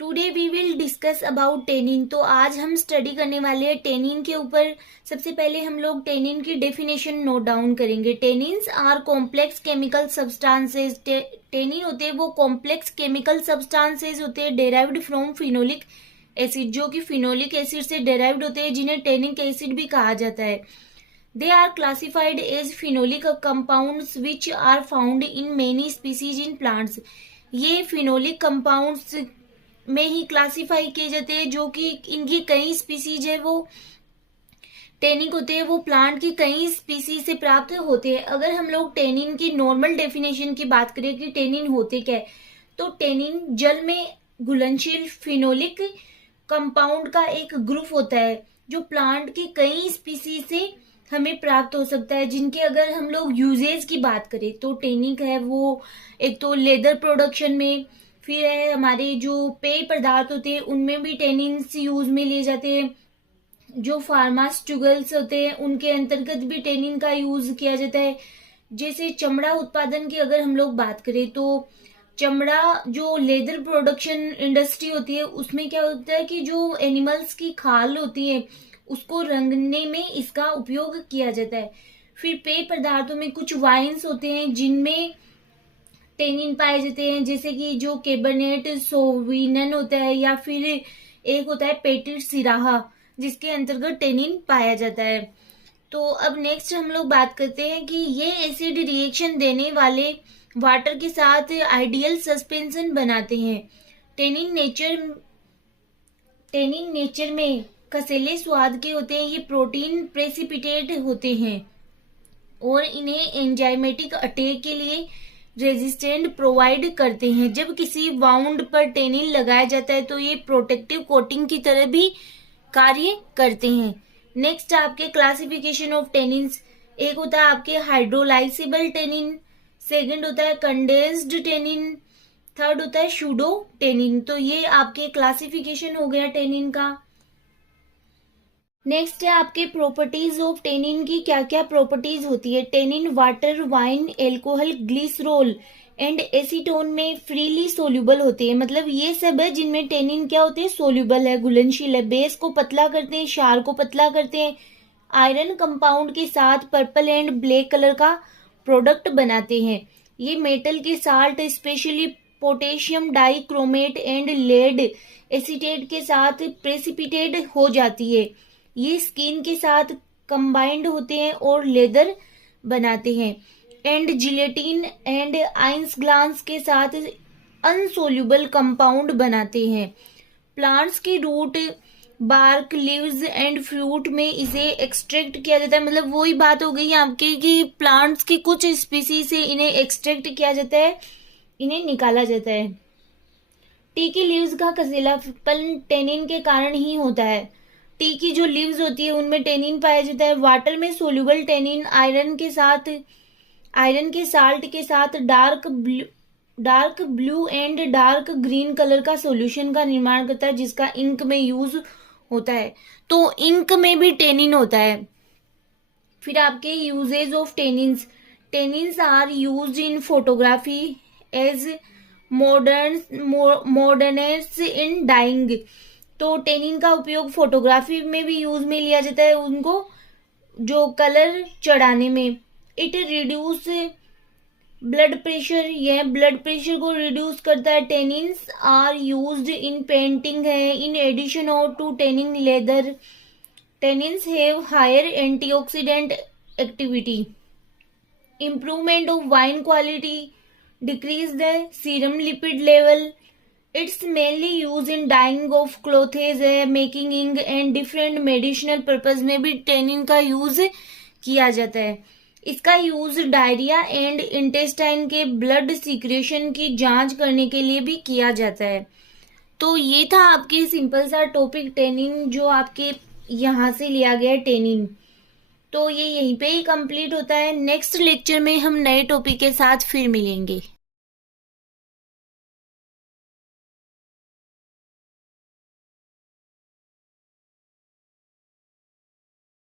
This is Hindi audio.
Today we will discuss about tannin. तो आज हम स्टडी करने वाले हैं टेनिन के ऊपर। सबसे पहले हम लोग टेनिन की डेफिनेशन नोट डाउन करेंगे। Tannins are complex chemical substances. Tannin होते हैं वो कॉम्प्लेक्स केमिकल सब्सटेंसेस होते हैं डेराइव्ड फ्रॉम फिनोलिक एसिड, जो कि फिनोलिक एसिड से डेराइव्ड होते हैं, जिन्हें टेनिक एसिड भी कहा जाता है। They are classified as phenolic compounds which are found in many species in plants. ये फिनोलिक कंपाउंड्स में ही क्लासिफाई किए जाते हैं, जो कि इनकी कई स्पीसीज है वो टेनिक होते हैं, वो प्लांट की कई स्पीसीज से प्राप्त होते हैं। अगर हम लोग टेनिन की नॉर्मल डेफिनेशन की बात करें कि टेनिन होते क्या है, तो टेनिन जल में घुलनशील फिनोलिक कंपाउंड का एक ग्रुप होता है, जो प्लांट की कई स्पीसीज से हमें प्राप्त हो सकता है। जिनके अगर हम लोग यूजेज की बात करें तो टेनिक है वो एक तो लेदर प्रोडक्शन में, फिर है हमारे जो पेय पदार्थ होते हैं उनमें भी टेनिन्स यूज में लिए जाते हैं। जो फार्मास्यूटिकल्स होते हैं उनके अंतर्गत भी टेनिन का यूज किया जाता है। जैसे चमड़ा उत्पादन की अगर हम लोग बात करें तो चमड़ा जो लेदर प्रोडक्शन इंडस्ट्री होती है उसमें क्या होता है कि जो एनिमल्स की खाल होती है उसको रंगने में इसका उपयोग किया जाता है। फिर पेय पदार्थों में कुछ वाइन्स होते हैं जिनमें टेनिन पाए जाते हैं, जैसे कि जो कैबरनेट सोविनन होता है, या फिर एक होता है पेटिट सिराहा जिसके अंतर्गत टेनिन पाया जाता है। तो अब नेक्स्ट हम लोग बात करते हैं कि ये एसिड रिएक्शन देने वाले वाटर के साथ आइडियल सस्पेंशन बनाते हैं। टेनिन नेचर में कसेले स्वाद के होते हैं। ये प्रोटीन प्रेसिपिटेट होते हैं और इन्हें एंजाइमेटिक अटैक के लिए रेजिस्टेंट प्रोवाइड करते हैं। जब किसी वाउंड पर टेनिन लगाया जाता है तो ये प्रोटेक्टिव कोटिंग की तरह भी कार्य करते हैं। नेक्स्ट आपके क्लासिफिकेशन ऑफ टेनिन्स, एक होता है आपके हाइड्रोलाइसेबल टेनिन, सेकंड होता है कंडेंस्ड टेनिन, थर्ड होता है सूडो टेनिन। तो ये आपके क्लासिफिकेशन हो गया टेनिन का। नेक्स्ट है आपके प्रॉपर्टीज ऑफ टेनिन की क्या क्या प्रॉपर्टीज होती है। Tannin water, wine, alcohol, glycerol and acetone में फ्रीली सोल्यूबल होते हैं। मतलब ये सब है जिनमें टेनिन क्या होते हैं, सोल्यूबल है, घुलनशील है। बेस को पतला करते हैं, क्षार को पतला करते हैं। आयरन कंपाउंड के साथ पर्पल एंड ब्लैक कलर का प्रोडक्ट बनाते हैं। ये मेटल के salt especially potassium dichromate and lead acetate के साथ प्रेसिपिटेट हो जाती है। ये स्किन के साथ कंबाइंड होते हैं और लेदर बनाते हैं। एंड जिलेटिन एंड आइंस ग्लांस के साथ अनसोल्यूबल कंपाउंड बनाते हैं। प्लांट्स की root, bark, leaves and fruit में इसे एक्सट्रैक्ट किया जाता है। मतलब वही बात हो गई आपकी कि प्लांट्स की कुछ स्पीसीज से इन्हें एक्सट्रैक्ट किया जाता है, इन्हें निकाला जाता है। टी की लीव्स का कसेलापन टेनिन के कारण ही होता है। टी की जो लीव्स होती है उनमें टेनिन पाया जाता है। वाटर में सोल्यूबल टेनिन आयरन के साल्ट के साथ dark blue and dark green colour का सॉल्यूशन का निर्माण करता है, जिसका इंक में यूज होता है। तो इंक में भी टेनिन होता है। फिर आपके uses of tannins are used in photography as mordants in dyeing. तो टेनिन का उपयोग फोटोग्राफी में भी यूज में लिया जाता है, उनको जो कलर चढ़ाने में। इट रिड्यूस ब्लड प्रेशर, यह ब्लड प्रेशर को रिड्यूस करता है। Tannins are used in painting है। इन एडिशन और to tanning leather, tannins have higher antioxidant activity, improvement of wine quality, decrease the serum lipid level. It's mainly use in dyeing of clothes है, making ink and different medicinal purpose में भी टेनिन का यूज किया जाता है। इसका यूज डायरिया एंड इंटेस्टाइन के ब्लड सीक्रेशन की जांच करने के लिए भी किया जाता है। तो ये था आपके सिंपल सा टॉपिक टेनिन, जो आपके यहाँ से लिया गया है टेनिन। तो ये यहीं पे ही कंप्लीट होता है। नेक्स्ट लेक्चर में हम नए टॉपिक के साथ फिर मिलेंगे।